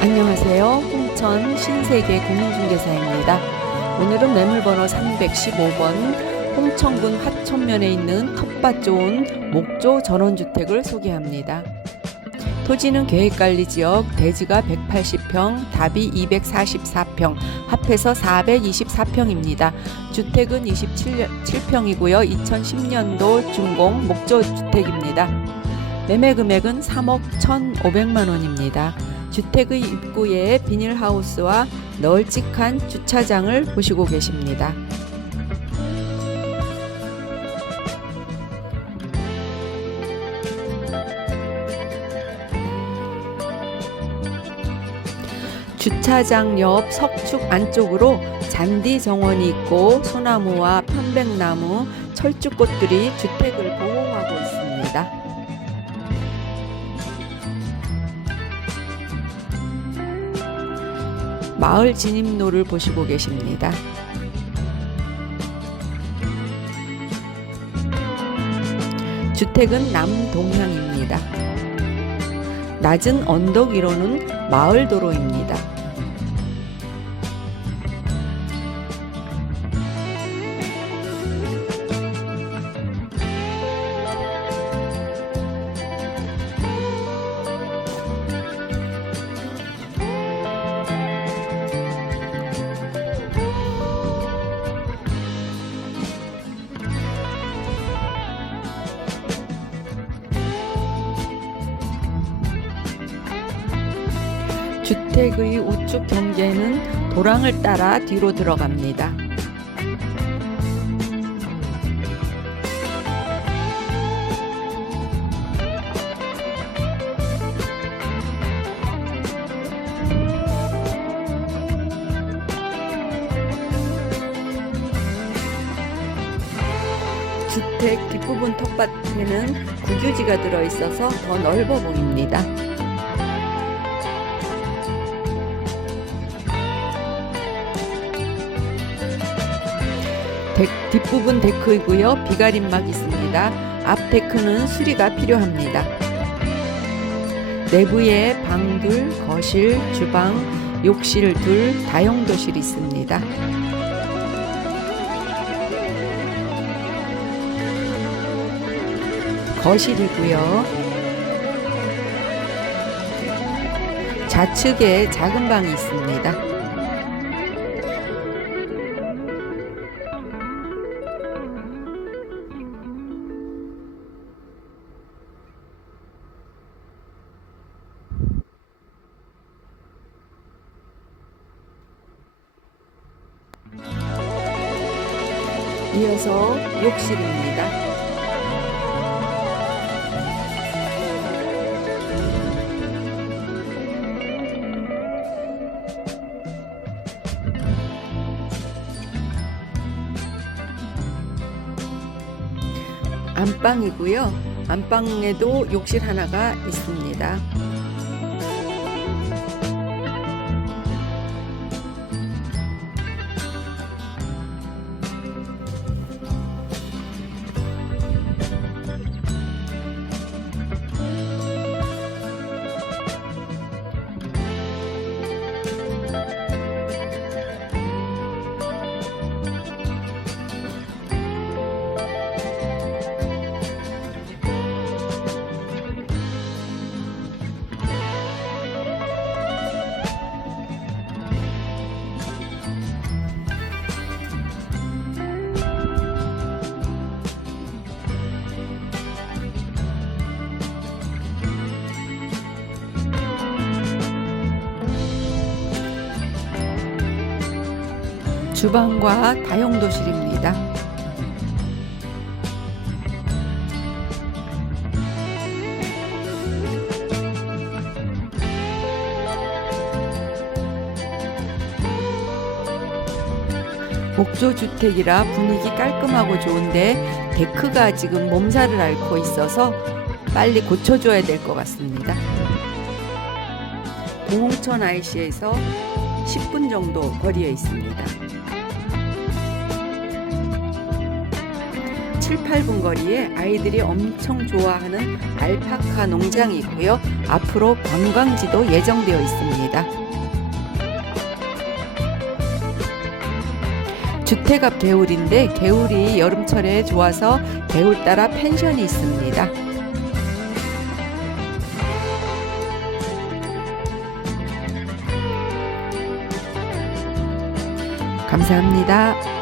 안녕하세요. 홍천 신세계 공인중개사입니다. 오늘은 매물번호 315번 홍천군 화천면에 있는 텃밭 좋은 목조 전원주택을 소개합니다. 토지는 계획관리지역 대지가 180평, 답이 244평, 합해서 424평입니다. 주택은 27평이고요. 2010년도 준공 목조주택입니다. 매매 금액은 3억 1,500만 원입니다. 주택의 입구에 비닐하우스와 널찍한 주차장을 보시고 계십니다. 주차장 옆 석축 안쪽으로 잔디 정원이 있고 소나무와 편백나무, 철쭉꽃들이 주택을 보호하고 있습니다. 마을 진입로를 보시고 계십니다. 주택은 남동향입니다. 낮은 언덕 위로는 마을 도로입니다. 주택의 우측 경계는 도랑을 따라 뒤로 들어갑니다. 주택 뒷부분 텃밭에는 구교지가 들어있어서 더 넓어 보입니다. 뒷부분 데크이고요. 비가림막 있습니다. 앞 데크는 수리가 필요합니다. 내부에 방 둘, 거실, 주방, 욕실 둘, 다용도실이 있습니다. 거실이고요. 좌측에 작은 방이 있습니다. 이어서 욕실입니다. 안방이고요. 안방에도 욕실 하나가 있습니다. 주방과 다용도실입니다. 목조 주택이라 분위기 깔끔하고 좋은데 데크가 지금 몸살을 앓고 있어서 빨리 고쳐줘야 될 것 같습니다. 동홍천 IC에서 10분 정도 거리에 있습니다. 7, 8분 거리에 아이들이 엄청 좋아하는 알파카 농장이 있고요. 앞으로 관광지도 예정되어 있습니다. 주택 앞 개울인데 개울이 여름철에 좋아서 개울 따라 펜션이 있습니다. 감사합니다.